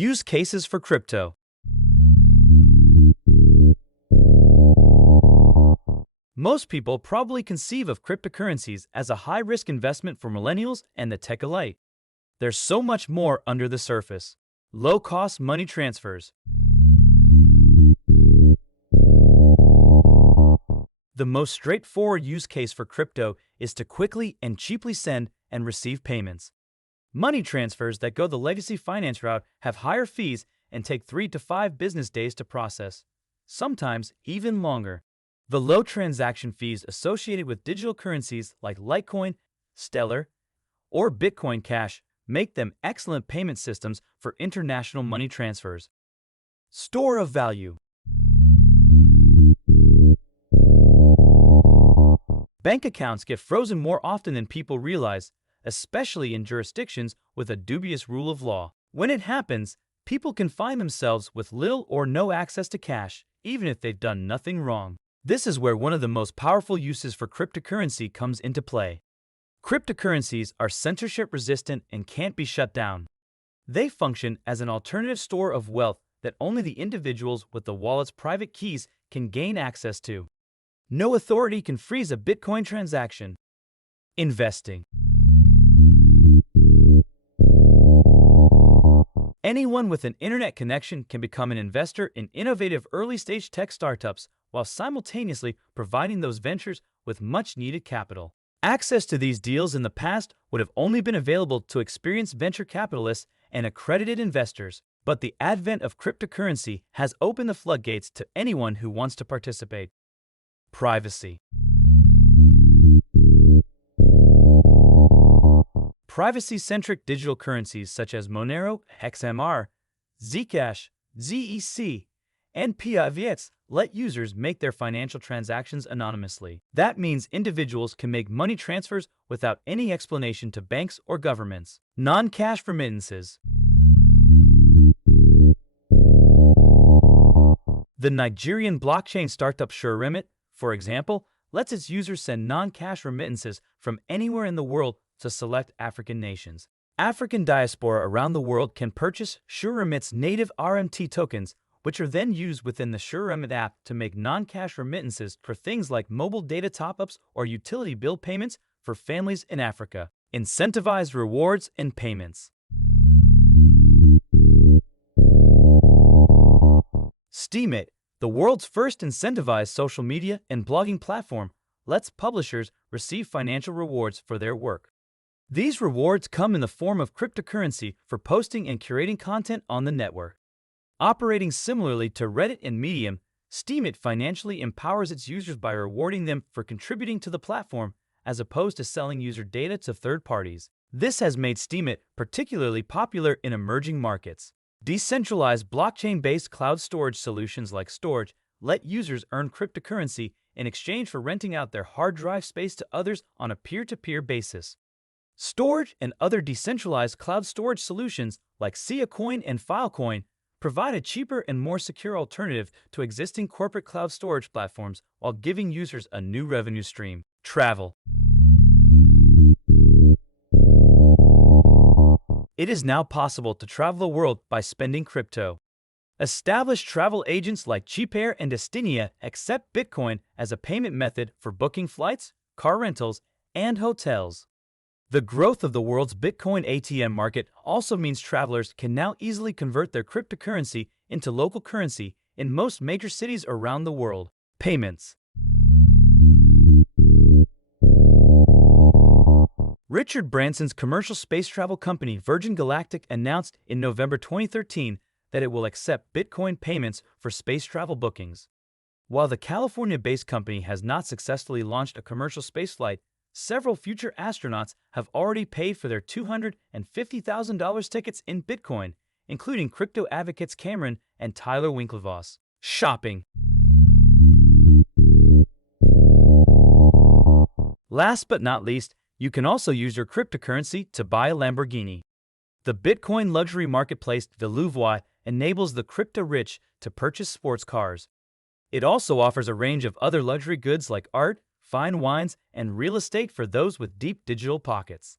Use cases for crypto. Most people probably conceive of cryptocurrencies as a high-risk investment for millennials and the tech elite. There's so much more under the surface. Low-cost money transfers. The most straightforward use case for crypto is to quickly and cheaply send and receive payments. Money transfers that go the legacy finance route have higher fees and take 3 to 5 business days to process, sometimes even longer. The low transaction fees associated with digital currencies like Litecoin, Stellar, or Bitcoin Cash make them excellent payment systems for international money transfers. Store of value. Bank accounts get frozen more often than people realize, especially in jurisdictions with a dubious rule of law. When it happens, people can find themselves with little or no access to cash, even if they've done nothing wrong. This is where one of the most powerful uses for cryptocurrency comes into play. Cryptocurrencies are censorship-resistant and can't be shut down. They function as an alternative store of wealth that only the individuals with the wallet's private keys can gain access to. No authority can freeze a Bitcoin transaction. Investing. Anyone with an internet connection can become an investor in innovative early-stage tech startups while simultaneously providing those ventures with much-needed capital. Access to these deals in the past would have only been available to experienced venture capitalists and accredited investors, but the advent of cryptocurrency has opened the floodgates to anyone who wants to participate. Privacy. Privacy-centric digital currencies such as Monero, XMR, Zcash, ZEC, and Fiat let users make their financial transactions anonymously. That means individuals can make money transfers without any explanation to banks or governments. Non-cash remittances. The Nigerian blockchain startup herein, for example, lets its users send non-cash remittances from anywhere in the world to select African nations. African diaspora around the world can purchase hereimit's native RMT tokens, which are then used within the herein app to make non-cash remittances for things like mobile data top-ups or utility bill payments for families in Africa. Incentivized rewards and payments. Steemit, the world's first incentivized social media and blogging platform, lets publishers receive financial rewards for their work. These rewards come in the form of cryptocurrency for posting and curating content on the network. Operating similarly to Reddit and Medium, Steemit financially empowers its users by rewarding them for contributing to the platform as opposed to selling user data to third parties. This has made Steemit particularly popular in emerging markets. Decentralized blockchain-based cloud storage solutions like Storj let users earn cryptocurrency in exchange for renting out their hard drive space to others on a peer-to-peer basis. Storj and other decentralized cloud storage solutions like Siacoin and Filecoin provide a cheaper and more secure alternative to existing corporate cloud storage platforms while giving users a new revenue stream. Travel. It is now possible to travel the world by spending crypto. Established travel agents like CheapAir and Destinia accept Bitcoin as a payment method for booking flights, car rentals, and hotels. The growth of the world's Bitcoin ATM market also means travelers can now easily convert their cryptocurrency into local currency in most major cities around the world. Payments. Richard Branson's commercial space travel company Virgin Galactic announced in November 2013 that it will accept Bitcoin payments for space travel bookings. While the California-based company has not successfully launched a commercial spaceflight, several future astronauts have already paid for their $250,000 tickets in Bitcoin, including crypto advocates Cameron and Tyler Winklevoss. Shopping. Last but not least, you can also use your cryptocurrency to buy a Lamborghini. The Bitcoin luxury marketplace Velouvoi enables the crypto-rich to purchase sports cars. It also offers a range of other luxury goods like art, fine wines, and real estate for those with deep digital pockets.